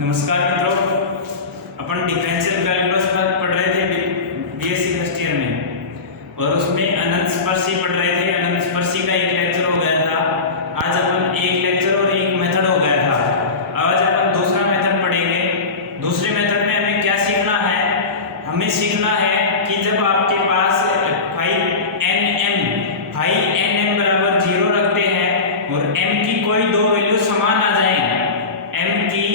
नमस्कार मित्रों, अपन differential calculus पढ़ रहे थे बीएससी फर्स्ट ईयर में और उसमें अनंत स्पर्शी पढ़ रहे थे। अनंत स्पर्शी का एक लेक्चर हो गया था। आज अपन एक लेक्चर और एक मेथड हो गया था। आज अपन दूसरा मेथड पढ़ेंगे। दूसरे मेथड में हमें क्या सीखना है? हमें सीखना है कि जब आपके पास फाई एन एम बराबर 0 रखते हैं और m की कोई दो वैल्यू समान आ जाए, m की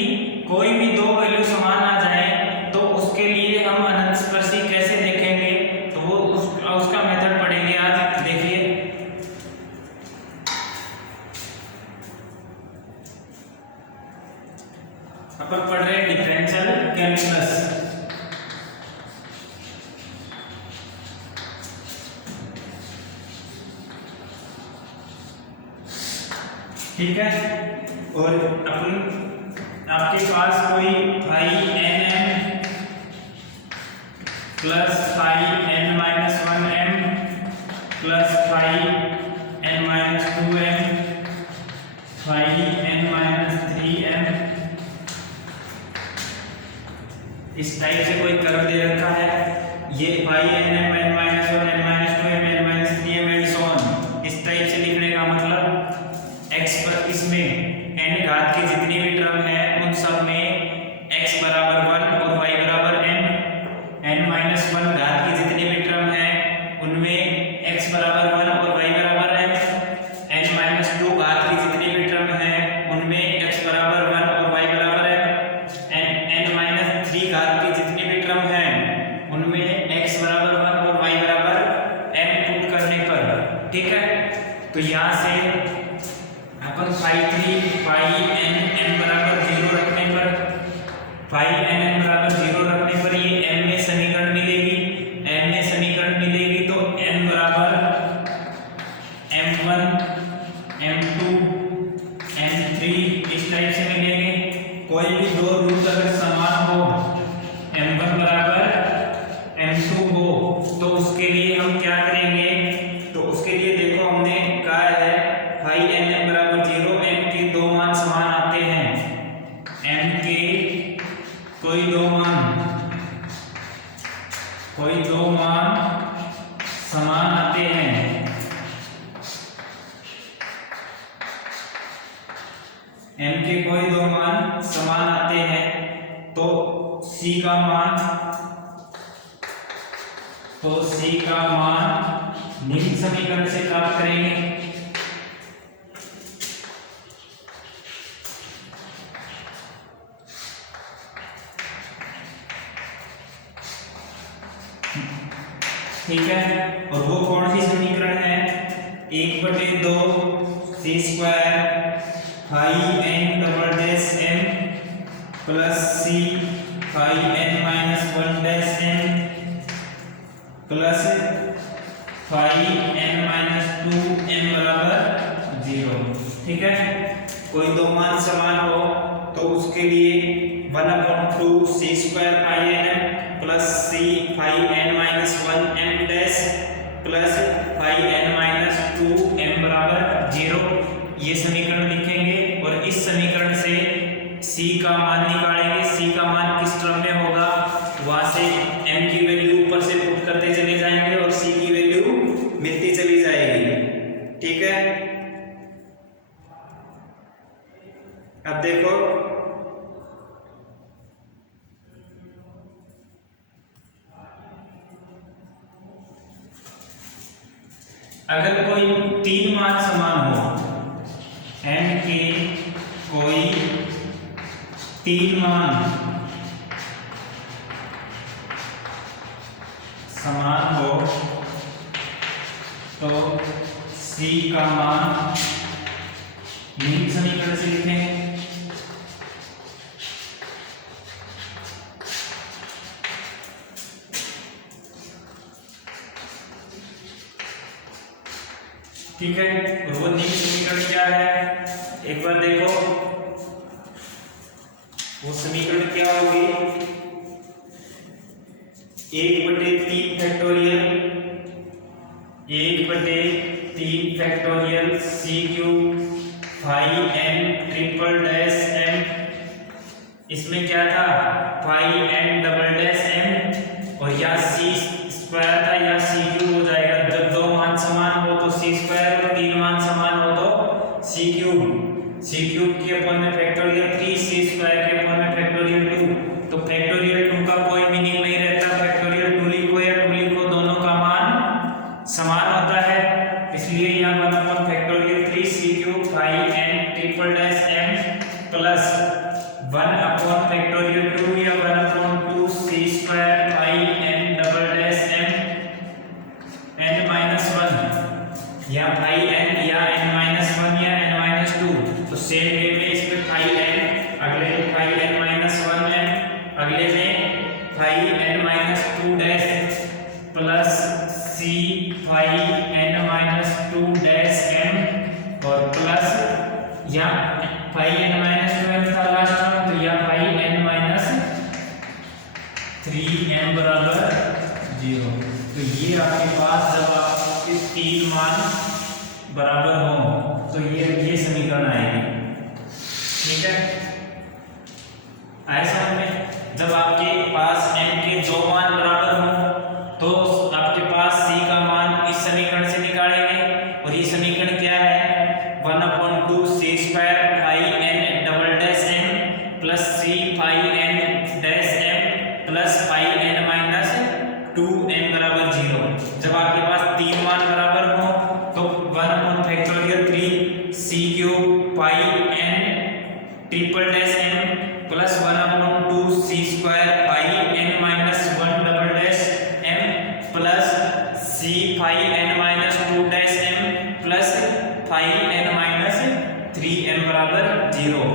कोई भी दो वैल्यू समान आ जाए तो उसके लिए हम अनंत स्पर्शी कैसे देखेंगे, तो वो उसका मेथड पढ़ेंगे आज। देखिए, अपन पढ़ रहे हैं डिफरेंशियल कैलकुलस। ठीक है, और अपन आपके पास कोई phi n m plus phi N minus 1 m plus phi N minus 2 m phi N minus 3 m इस टाइप से कोई कर्व दे रखा है। ये phi n m N minus 1 n minus 2 m N minus 3 m and so on. इस type से लिखने का मतलब x पर इसमें n घात की जितनी भी टर्म है उन सब में x बराबर 1 और y बराबर n, n माइनस 1 घात की जितनी भी टर्म है उनमें x बराबर 1 और y बराबर n, n माइनस 2 घात की जितनी भी टर्म है उनमें x बराबर 1 और y बराबर n, n माइनस 3 घात की जितनी भी टर्म है उनमें x बराबर 1 और y बराबर n पुट करने पर, ठीक है। तो यहाँ से अपन फाई एन एम बराबर 0 रखने पर, फाई एन एम बराबर 0 रखने पर ये m में समीकरण मिलेगी। m में समीकरण मिलेगी तो n बराबर m1 m2 m3 इस टाइप से मिलेंगे। कोई भी दो रूट अगर समान हो, m1 बराबर m2 हो, तो उसके लिए हम क्या करेंगे? तो उसके लिए देखो हमने कहा है फाई एन एम बराबर 0, m के दो मान समान आते हैं। m के कोई दो मान समान आते हैं। m के कोई दो मान समान आते हैं तो c का मान निम्न समीकरण से प्राप्त करेंगे। ठीक है, और वो कौन सी समीकरण है? 1/2 c square phi n double dash n plus c phi n minus 1 dash n plus phi n minus 2 m बराबर 0। ठीक है, कोई दो मान समान हो तो उसके लिए 1/2 c square phi n m plus c phi n minus 1 m dash plus phi n minus 2 m बराबर 0 ये समीकरण लिखेंगे। और इस समीकरण से c का मान निकालेंगे। c का मान किस टर्म में होगा, वहां से m की वैल्यू ऊपर से पुट करते चले जाएंगे और c की वैल्यू मिलती चली जाएगी। ठीक है, अब देखो अगर कोई तीन मान समान हो, m के कोई तीन मान समान हो तो c का मान निम्न समीकरण से लिखेंगे। ठीक है, और वो निम्न समीकरण क्या है? एक बार देखो वो समीकरण क्या होगी। 1/3 factorial 1/3 factorial c cube phi n triple dash m इसमें क्या था phi N double dash M और या सी स्क्वायर था या सी क्यूब हो जाएगा। जब दो मान समान हो तो सी स्क्वायर और तीन मान समान हो तो सी क्यूब के अपन में फैक्टोरियल 3 सी स्क्वायर के अपन में फैक्टोरियल 2। तो फैक्टोरियल 2 का कोई मीनिंग नहीं रहता, फैक्टोरियल 2 लिखो या 2 लिखो दोनों का मान समान होता है। इसलिए यहाँ 1 अपन factorial 3 C cube phi N triple dash M plus 1 upon factorial 2 या 1 upon 2 C square phi N double dash M N minus 1 या फाई एन या एन माइनस 1 या एन माइनस 2। तो सेम वे में इस पे फाई एन, अगले में फाई एन माइनस 1 एम, अगले में phi N minus 2 dash plus C phi N minus 2 dash M और प्लस या फाई एन माइनस 2 था लास्ट में, तो या फाई एन माइनस 3m बराबर 0। तो ये आपके पास जब आपके तीन मान बराबर हो तो ये समीकरण आएगी। ठीक है, आए समझ में? जब आपके पास m के दो मान बराबर हो तो आपके पास c का मान इस समीकरण से निकालेंगे और ये समीकरण क्या है 1/2 c square phi n double dash m plus c phi n dash m plus phi n minus 2m बराबर 0। जब आपके पास तीन मान बराबर हो तो 1 factorial 3 c cube phi n triple dash m plus 1/2 c square phi n minus 1 double dash m plus c phi n minus 2 dash m plus phi n minus 3m बराबर 0।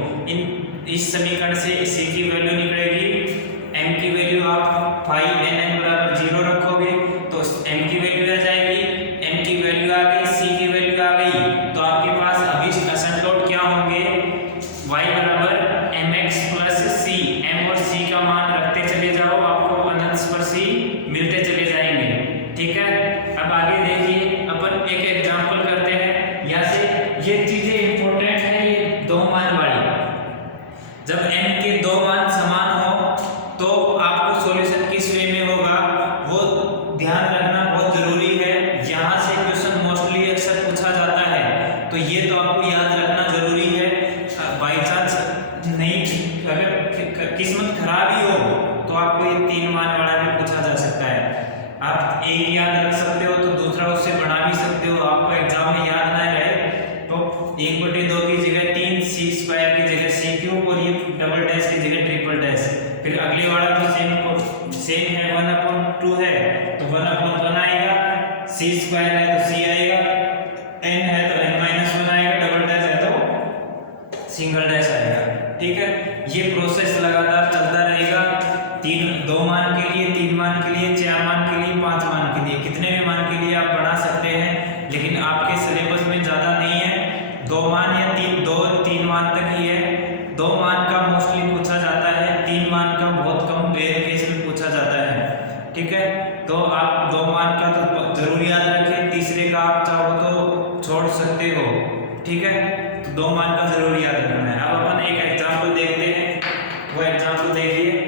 इस समीकरण से c की वैल्यू निकलेगी, m की value आप phi n बराबर 0 रखोगे तो m की वैल्यू आ जाएगी, m की वैल्यू आ गई, c की वैल्यू आ गई। तो आपके पास अभी असंतोष क्या होंगे y बराबर mx प्लस c, m और c का मान रखते चले जाओ, आपको अनंत पर c मिलते चले जाएंगे। ठीक है, अब आगे देखिए अपन एक एग्जांपल करते हैं। यहाँ से ये चीजें इंपॉर्टेंट है, ये दो मान वाली। जब m के दो मान समान हो तो आपको सॉल्यूशन किस वे में होगा वो ध्यान रखना बहुत जरूरी है। यहाँ से क्वेश्चन मोस्टली अक्सर पूछा जाता है, तो ये तो आपको याद रखना जरूरी है। बाई चांस नहीं, अगर किस्मत खराब ही हो तो आपको ये तीन मान वाला भी पूछा जा सकता है। आप एक याद रख सकते हो तो दूसरा उससे बढ़ा भी सकते हो। आपको एग्जाम में याद ना रहे तो 1/2 की जगह 3 सी स्क्वायर की जगह सी क्यूब और ये डबल डैश की जगह ट्रिपल डैश। फिर अगले वाला तो सेम है 1/2 है तो 1/1 आएगा, सी स्क्वायर है तो सी आएगा, n है तो n माइनस 1 आएगा, डबल डैश है तो सिंगल डैश आएगा। ठीक है, ये प्रोसेस लगातार चलता रहेगा। दो मान के लिए, तीन मान के लिए, 4 मान के लिए, 5 मान के लिए, कितने भी मान के लिए आप बढ़ा सकते हैं, लेकिन आपके सिलेबस में ज्यादा नहीं है। 2 मान या 3 मान तक ही है। 2 मान का मोस्टली पूछा जाता है, 3 मान का बहुत कम रेयर केस में पूछा जाता है। ठीक है, तो आप 2 मान का तो जरूर याद रखें, तीसरे का आप चाहो तो छोड़ सकते हो। ठीक है, तो 2 मान का जरूर याद रखना है। अब अपन एक एग्जाम्पल देखते हैं, वो एग्जाम्पल देखिए।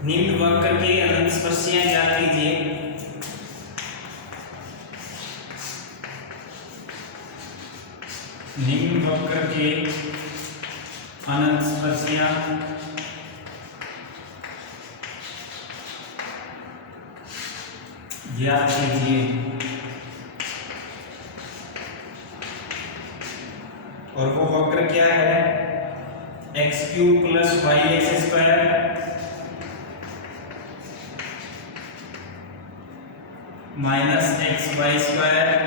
निम्न वक्र के अनंत स्पर्शियां ज्ञात कीजिए। निम्न वक्र के अनंत स्पर्शियां ज्ञात कीजिए। और वो वक्र क्या है? x³ plus yx² minus xy²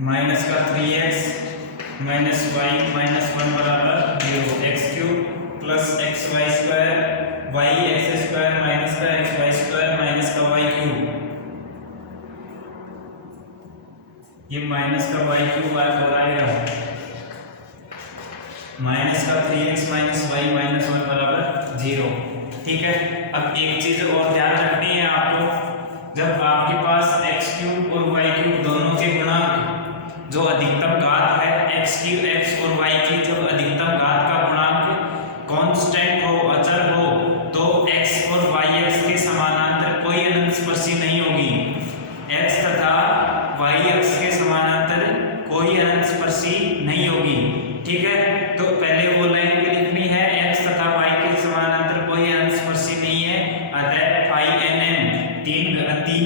minus का 3x माइनस y माइनस 1 बराबर 0। x³ plus xy² yx² minus का xy² माइनस का y³ ये माइनस का वाई क्यूब और आएगा माइनस का 3x माइनस वाई माइनस 1 बराबर 0। ठीक है, अब एक चीज और ध्यान रखनी है आपको, जब आपके पास x क्यूब और y क्यूब दोनों के गुणांक जो अधिकतम घात है x और y की जब अधिकतम घात का गुणांक कांस्टेंट हो, अचर हो, तो x और y x के समानांतर कोई अनंत स्पर्शी नहीं होगी। x तथा y x के समानांतर कोई अनंत स्पर्शी नहीं होगी। ठीक है, तो पहले वो लाइन भी लिखनी है, x तथा y के समानांतर कोई अनंत स्पर्शी नहीं है, अतः phi nm तीन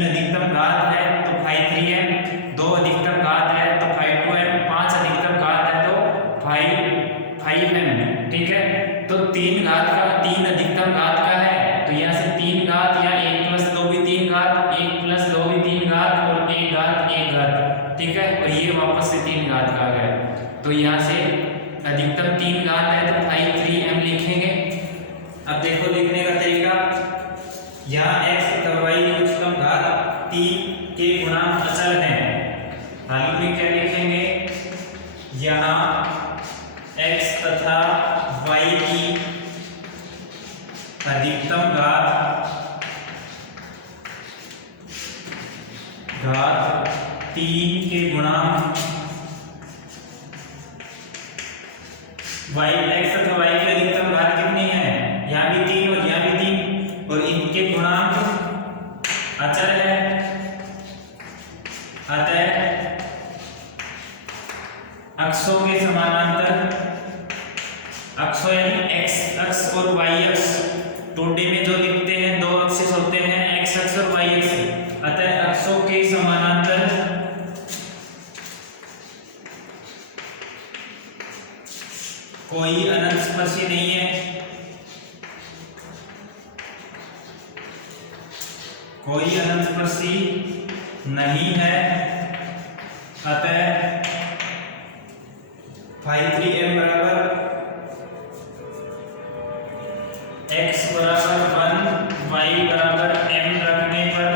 अधिकतम घात है तो phi 3m, दो अधिकतम घात है तो phi 2m, पांच अधिकतम घात है तो phi 5m। ठीक है, तो तीन अधिकतम घात का है, तो यहाँ से तीन घात या 1 प्लस 2 भी तीन घात, 1 प्लस 2 भी तीन घात और 1 घात 1 घात। ठीक है, और ये वापस से तीन घात का गया, तो यहाँ से अधिकतम तीन घात है तो phi 3m लिखेंगे। अब देखो लिखने का तरीका, यहाँ x तथा y की उच्चतम घात 3 के गुणांक अचल हैं, हाल में क्या लिखेंगे, यहाँ x तथा y की अधिकतम घात 3 के गुणांक y x तथा y की अधिकतम घात कितनी है, यहाँ भी 3 और यहाँ भी 3, और इनके गुणांक अचर है, अतः अक्षों के समानांतर, अक्षों यानी x अक्ष और y अक्ष, टोडे में जो लिखते हैं दो अक्ष होते हैं x अक्ष और y अक्ष, अतः अक्षों के समानांतर कोई अनंत स्पर्शी नहीं है, कोई अनंत स्पर्शी नहीं है, अतः phi 3m बराबर x बराबर 1 y बराबर m रखने पर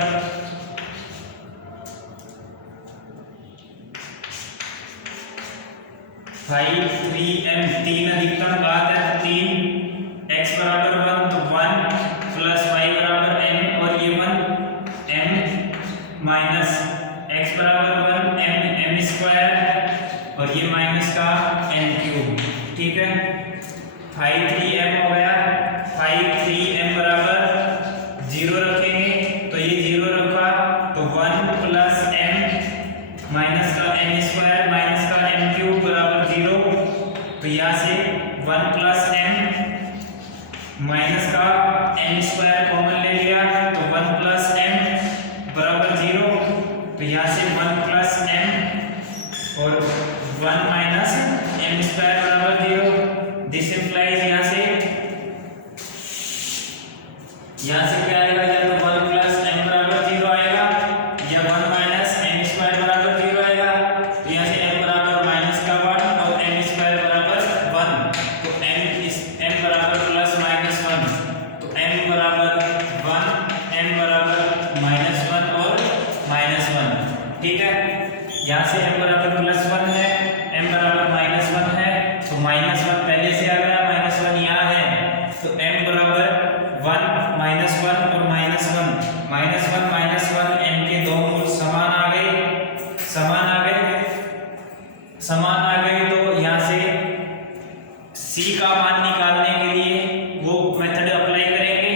phi 3m तीन अधिकतम घात है, 3 x बराबर 1 तो 1 प्लस y बराबर m और ये 1 m माइनस x बराबर 1 m स्क्वायर और ये माइनस का n क्यूब। ठीक है, phi 3m हो गया, phi 3m बराबर 0 रखेंगे, तो ये 0 रखा तो 1 प्लस m माइनस का n स्क्वायर माइनस का n क्यूब बराबर 0, तो यहाँ से 1 प्लस m माइनस का n स्क्वायर कॉमन ले लिया तो 1 प्लस m बराबर 0, तो यहाँ से 1 प्लस m और 1 माइनस m स्क्वायर बराबर 0। दिस इंप्लाइज यहाँ से क्या आएगा, या तो 1 प्लस m बराबर 0 आएगा या 1 माइनस m स्क्वायर बराबर 0 आएगा, तो यहाँ से m बराबर माइनस का 1 और m स्क्वायर बराबर 1, तो m बराबर प्लस माइनस 1, तो m बराबर 1, m बराबर माइनस 1 और माइनस 1। ठीक है, यहाँ से m बराबर प्लस 1 है, m बराबर माइनस 1 है, तो माइनस 1 पहले से आ गया, माइनस 1 यहाँ है, तो m बराबर 1 माइनस 1 और माइनस 1, माइनस 1 माइनस 1 m के दो मूल समान आ गए, समान आ गए, समान आ गए, तो यहाँ से c का मान निकालने के लिए वो मेथड अप्लाई करेंगे,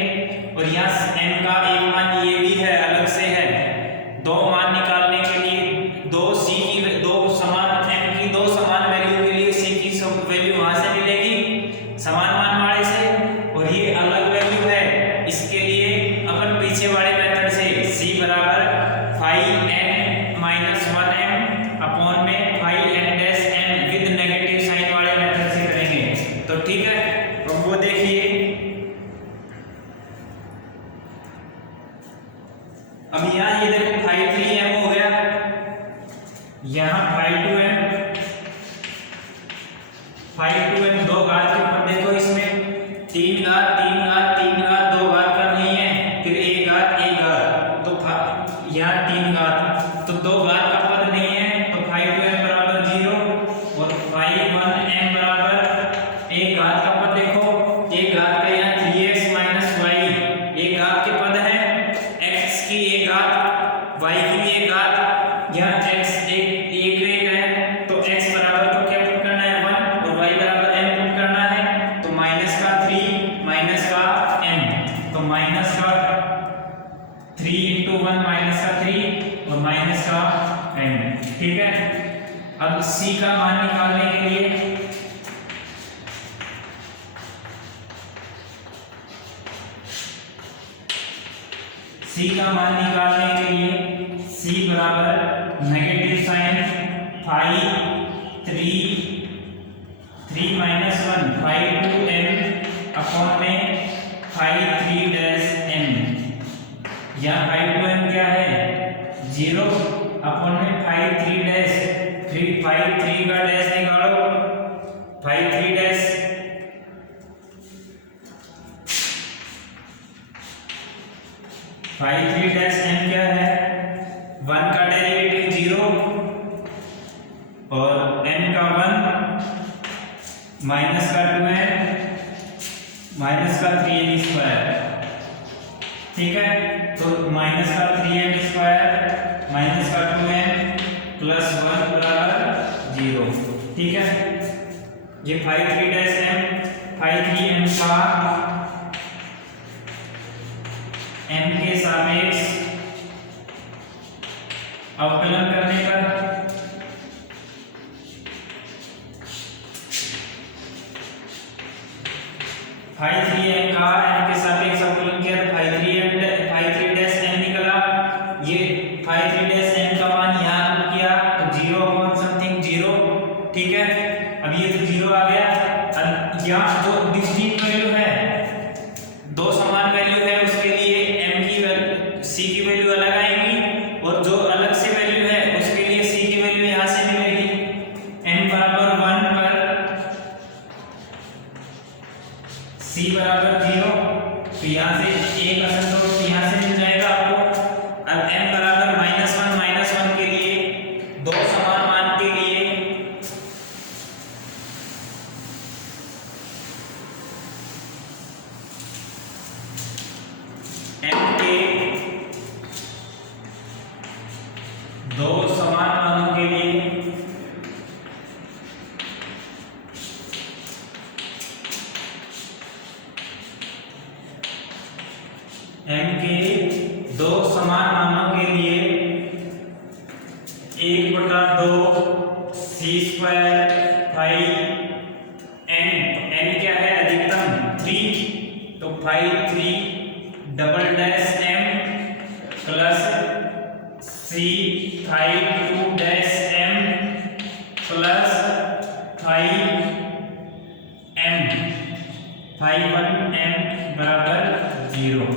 और यहाँ m का एक मान ये भी है, अलग से है, दो मान निकालने के लिए दो समान m की दो समान वैल्यू के लिए c की वैल्यू वहां से मिलेगी समान मान वाले से, और ये अलग वैल्यू है, इसके लिए अपन पीछे वाले मेथड से c बराबर phi n minus 1m upon में phi n dash m with negative sign वाले मेथड से करेंगे। तो ठीक है, तो वो देखिए, अब यहाँ ये देखो phi 3m हो गया, यहाँ phi 2m दो घात के ऊपर देखो, इसमें 3 घात 3 घात 3 घात 2 घात का नहीं है, फिर 1 घात 1 घात, तो यहाँ 3 घात, तो 2 घात का पद नहीं है, तो 3 इंटू 1 माइनस का 3 और माइनस का n। ठीक है, अब c का मान निकालने के लिए c बराबर negative sign phi 3 minus 1 phi 2m upon में फाई 3 डैश m। यहाँ फाई 2m क्या है 0 अपॉन में फाई 3 डैश 3 फाई 3 का डैश निकालो, phi 3 dash phi 3 dash m क्या है 1 का डेरिवेटिव 0 और m का 1 माइनस का 2m माइनस का 3m स्क्वायर। ठीक है, तो माइनस का 3m स्क्वायर माइनस का 2m प्लस 1 बराबर 0। ठीक है, ये phi 3 dash m phi 3m का m के सापेक्ष अवकलन करने पर फाई 3m का m के सापेक्ष अवकलन किया तो फाई 3 डैश m निकला। ये फाई 3 डैश m का मान यहाँ किया तो 0 अपॉन समथिंग 0। ठीक है, अब ये तो 0 आ गया। यहाँ दो डिस्टिंक्ट वैल्यू है, दो समान वैल्यू है, उसके लिए m की वैल्यू c की वैल्यू अलग आएगी और जो अलग से वैल्यू है उसके लिए c की वैल्यू यहाँ से मिलेगी। m बराबर 1 पर c बराबर 0, तो यहाँ से एक असंतोष यहाँ से मिल जाएगा आपको। अब m बराबर -1 के लिए दो समान मान के लिए m के दो समान मानों के लिए m के दो समान मानों के लिए 1/2 c स्क्वायर फाई n क्या है अधिकतम 3, तो phi 3 double dash m plus c phi 2 dash m plus phi m phi 1m बराबर 0।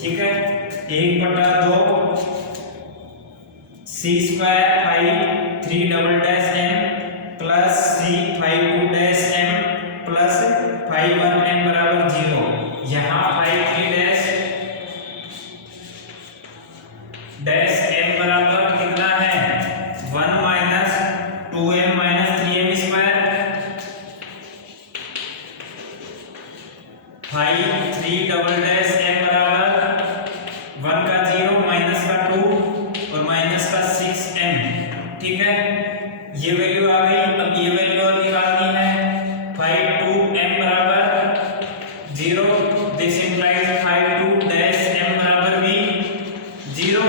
ठीक है, 1/2 c square phi 3 double dash m plus c phi 2 dash m plus phi 1m बराबर 0। यहाँ phi 3 dash m बराबर कितना है 1 minus 2m minus 3m square. Phi 3 double dash m बराबर 1 का 0 माइनस का 2 और माइनस का 6m। ठीक है, ये वैल्यू आ गई। अब ये वैल्यू और निकालनी है। फाई 2m बराबर 0, this implies phi 2 dash m बराबर भी 0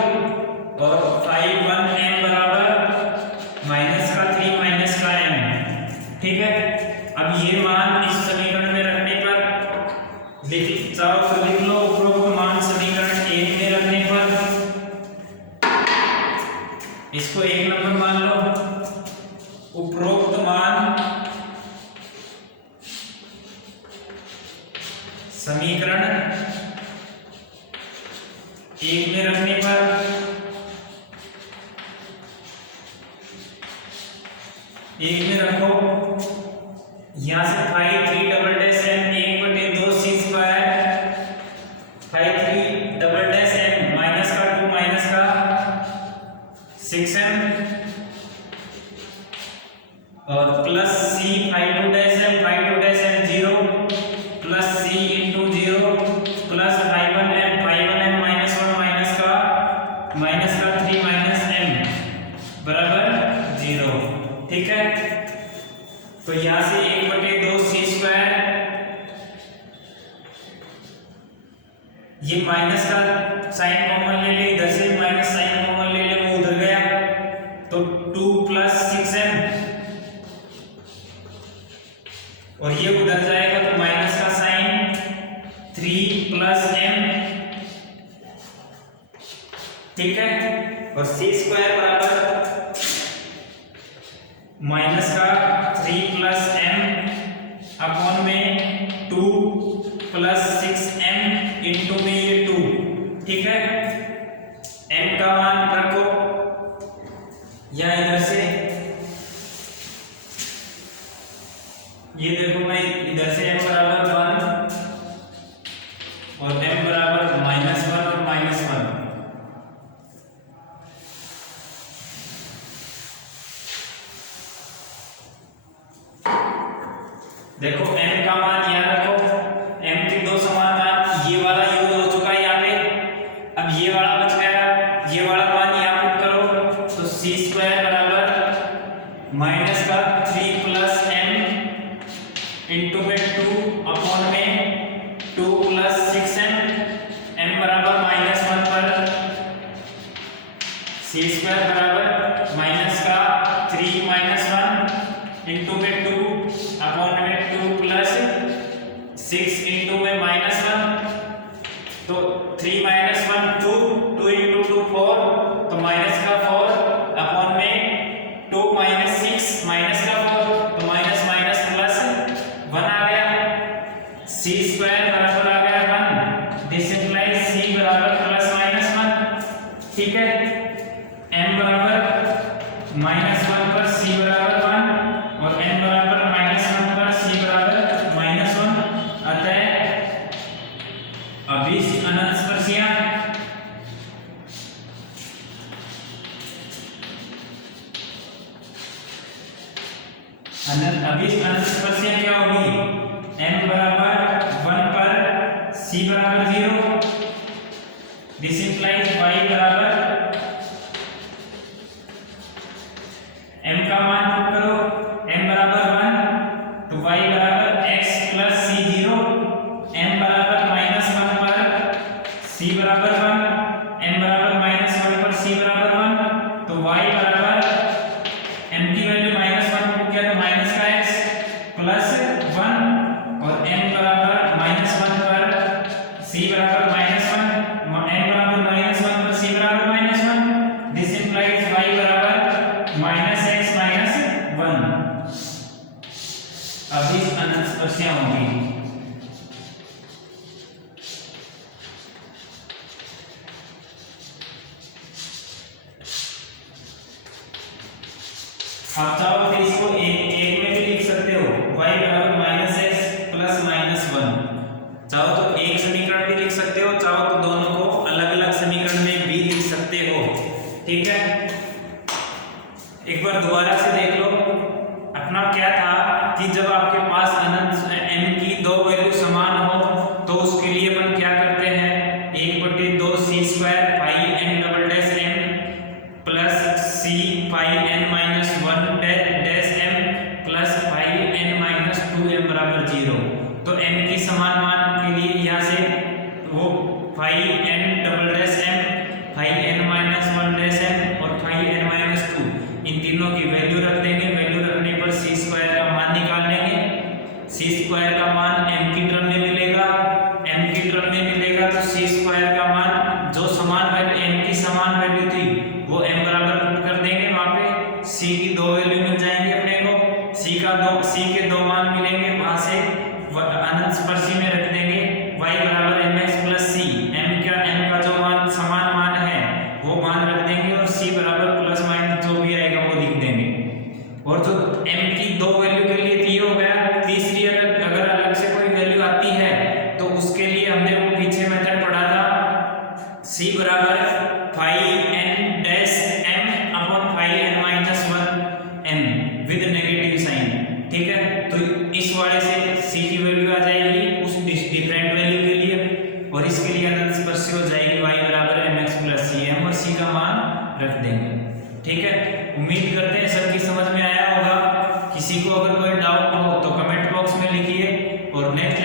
और फाई 1m बराबर माइनस का 3 माइनस का m। ठीक है, अब ये मान इस समीकरण में रखने पर चारों से लिख लो। उपरोक्त मान समीकरण 1 में रखने पर इसको 1 नंबर मान लो। उपरोक्त मान समीकरण 1 में रखने पर रखो। यहां से phi 3 double dash m 1/2 c square phi 3 double dash m minus का 2 माइनस का 6m और plus c phi 2 dash m 0 plus c into 0 plus phi 1m minus 1 minus का 3 माइनस m बराबर 0। ठीक है, तो यहां से 1/2 c स्क्वायर ये माइनस का साइन कॉमन ले ले, इधर से माइनस साइन कॉमन ले ले, वो उधर गया तो 2 + 6m, और ये उधर जाएगा तो माइनस का साइन 3 + m, ठीक है। और c² बराबर माइनस का 3 + m अपॉन में 2 + 6m इंटू में ये 2, ठीक है। m का मान रखो या इधर से ये देखो, मैं इधर से m बराबर 1 और m बराबर -1 और -1, देखो m का मान याद रखो, m के दो समान मान, ये वाला यूज हो चुका है यहाँ पे, अब ये वाला बच गया, ये वाला मान यहाँ पुट करो तो c² बराबर माइनस का 3 + m इंटू में 2 अपॉन में 2 + 6m, m बराबर -1 पर c² बराबर माइनस का 3 - 1 इंटू में 2 अपॉन में 2 + 6 इंटू में -1, तो 3 - 1 2, 2 इंटू 2 4, तो माइनस का 4 अपॉन में 2 - 6 माइनस का 4, तो माइनस माइनस प्लस 1 आ गया, c² बराबर आ गया 1, दिस इंप्लाइज c बराबर +-1, ठीक है। m बराबर -1 पर c बराबर 1 और n बराबर -1 पर c बराबर -1, अतः अभिष्ट अनंत स्पर्शियां क्या होगी, m बराबर 1 पर c बराबर 0, दिस इंप्लाइज y बराबर, m का मान पुट करो, m बराबर 1 तो y बराबर x + c0, m बराबर -1 पर c बराबर 1, m बराबर -1 पर c बराबर 1, तो y बराबर m की वैल्यू -1 पुट किया तो माइनस का x +1 और m बराबर -1 पर c बराबर -1, m बराबर -1 पर c बराबर -1, दिस इंप्लाइज y बराबर -x - 1, अभिष्ट अनंत स्पर्शियां होंगी। आप चाहो तो इसको एक में भी लिख सकते हो, y बराबर -x + -1, चाहो तो एक समीकरण भी लिख सकते हो, चाहो तो दोनों को अलग अलग समीकरण में भी लिख सकते हो, ठीक है। एक बार दोबारा से देख लो, अपना क्या था कि जब आपके पास अनंत m की दो वैल्यू समान हो तो उसके लिए अपन क्या करते हैं, 1/2 c² phi n double dash m plus c phi n minus 1 dash m plus phi n minus 2m बराबर 0, तो m की समान मान के लिए यहाँ से वो phi n double dash m, phi n minus 1 dash m और phi n माइनस 2, इन तीनों की वैल्यू रख देंगे, वैल्यू रखने पर c² का मान निकाल लेंगे, c² का मान m की टर्म में मिलेगा, m की टर्म में मिलेगा तो c² का मान जो समान वैल्यू m की समान वैल्यू थी वो m बराबर पुट कर देंगे, वहां पे c की दो वैल्यू मिल जाएंगे अपने को, c के दो मान मिलेंगे, वहां से अनंत स्पर्शी में रख देंगे, y बराबर mx + c, m का जो मान समान मान है वो मान रख देंगे और c बराबर ± जो भी आएगा वो लिख देंगे, और जो m की दो वैल्यू के लिए थी हो गया। तीसरी अगर अलग से कोई वैल्यू आती है तो उसके लिए हमने वो पीछे मेथड पढ़ा था, c बराबर phi n dash m upon phi n minus 1 m with negative sign, ठीक है। तो इस वाले से c की वैल्यू आ जाएगी उस डिफरेंट वैल्यू के लिए, और इसके लिए अनंत स्पर्शी हो जाएगी y बराबर mx + c, m और c का मान रख देंगे, ठीक है। उम्मीद करते हैं सबकी समझ में आया होगा, किसी को अगर कोई डाउट हो तो कमेंट बॉक्स में लिखिए, और नेक्स्ट